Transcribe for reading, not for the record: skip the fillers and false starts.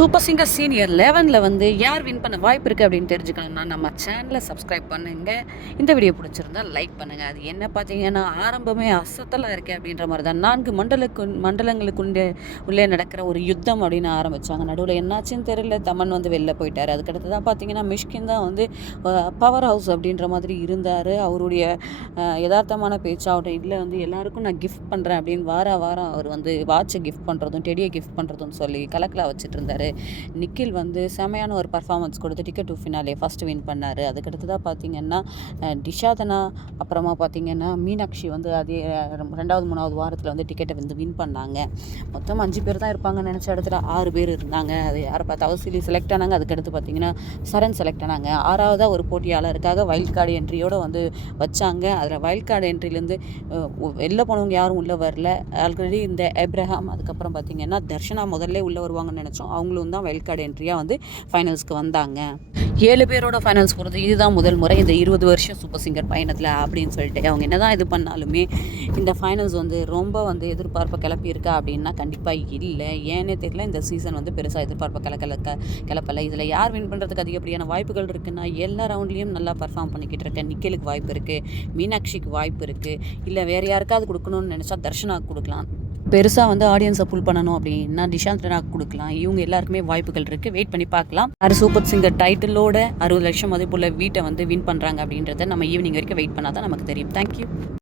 Super singer senior 11ல் வந்து யார் win பண்ண வாய்ப்பு இருக்குது அப்படின்னு தெரிஞ்சுக்கணும்னா நம்ம சேனலை சப்ஸ்கிரைப் பண்ணுங்கள். இந்த வீடியோ பிடிச்சிருந்தால் லைக் பண்ணுங்கள். அது என்ன பார்த்தீங்கன்னா ஆரம்பமே அசத்தலாக இருக்குது அப்படின்ற மாதிரி தான் 4 மண்டலங்களுக்குள்ளே உள்ளே நடக்கிற ஒரு யுத்தம் அப்படின்னு ஆரம்பித்தாங்க. நடுவில் என்னாச்சுன்னு தெரியல, தமன் வந்து வெளில போயிட்டார். அதுக்கடுத்து தான் பார்த்தீங்கன்னா மிஷ்கின் தான் வந்து பவர் ஹவுஸ் அப்படின்ற மாதிரி இருந்தார். அவருடைய யதார்த்தமான பேச்சாகட்டும், இதில் வந்து எல்லாருக்கும் நான் கிஃப்ட் பண்ணுறேன் அப்படின்னு வாரம் அவர் வந்து வாட்சை கிஃப்ட் பண்ணுறதும் டெடியை கிஃப்ட் பண்ணுறதும் சொல்லி கலக்கலாக வச்சுட்டு இருந்தார். நிக்கில் வந்து செமையான ஒரு பர்ஃபார்மன்ஸ் கொடுத்து ticket to finale first win பண்ணார். அதுக்கடுத்து தான் பார்த்தீங்கன்னா டிஷாதனா, அப்புறமா பார்த்தீங்கன்னா மீனாட்சி வந்து அதே 2வது 3வது வாரத்தில் வந்து டிக்கெட்டை வந்து வின் பண்ணாங்க. மொத்தம் 5 பேர் தான் இருப்பாங்கன்னு நினச்ச இடத்துல 6 பேர் இருந்தாங்க. அது யாரை பார்த்தா தவசிலி செலக்ட் ஆனாங்க. அதுக்கடுத்து பார்த்தீங்கன்னா சரண் செலக்ட் ஆனாங்க. 6வதாக ஒரு போட்டியாளருக்காக வைல்ட் கார்டு என்ட்ரியோடு வந்து வச்சாங்க. அதில் வைல்ட் கார்டு என்ட்ரிலேருந்து வெளில போனவங்க யாரும் உள்ளே வரல. ஆல்ரெடி இந்த ஏப்ரஹாம், அதுக்கப்புறம் பார்த்தீங்கன்னா தர்ஷனா முதல்ல உள்ளே வருவாங்கன்னு நினச்சோம். அவங்களும் தான் வைல்ட் கார்டு என்ட்ரியாக வந்து ஃபைனல்ஸ்க்கு வந்தாங்க. 7 பேரோட ஃபைனல்ஸ் போகிறது இதுதான் முதல் முறை இந்த 20 வருஷம் சூப்பர் சிங்கர் பயணத்தில் அப்படின்னு சொல்லிட்டு அவங்க என்ன தான் இது பண்ணாலுமே இந்த ஃபைனல்ஸ் வந்து ரொம்ப வந்து எதிர்பார்ப்பை கிளப்பியிருக்கா அப்படின்னா கண்டிப்பாக இல்லை. ஏன்னே தெரியல, இந்த சீசன் வந்து பெருசாக எதிர்பார்ப்பை கிளப்பலை. இதில் யார் வின் பண்ணுறதுக்கு அதிகப்படியான வாய்ப்புகள் இருக்குன்னா எல்லா ரவுண்ட்லேயும் நல்லா பர்ஃபார்ம் பண்ணிக்கிட்டு இருக்க நிக்கிலுக்கு வாய்ப்பு இருக்குது, மீனாட்சிக்கு வாய்ப்பு இருக்குது, இல்லை வேறு யாருக்காவது கொடுக்கணும்னு நினச்சா தர்ஷனாக்கு கொடுக்கலாம். பெருசாக வந்து ஆடியன்ஸை புல் பண்ணணும் அப்படின்னா டிஷாந்தனாக்கு கொடுக்கலாம். இவங்க எல்லாருக்குமே வாய்ப்புகள் இருக்குது. வெயிட் பண்ணி பார்க்கலாம். சூப்பர் சிங்கர் டைட்டிலோட 60 லட்சம் அதே போல் வீட்டை வந்து வின் பண்ணுறாங்க அப்படின்றத நம்ம ஈவினிங் வரைக்கும் வெயிட் பண்ணால் தான் நமக்கு தெரியும். தேங்க்யூ.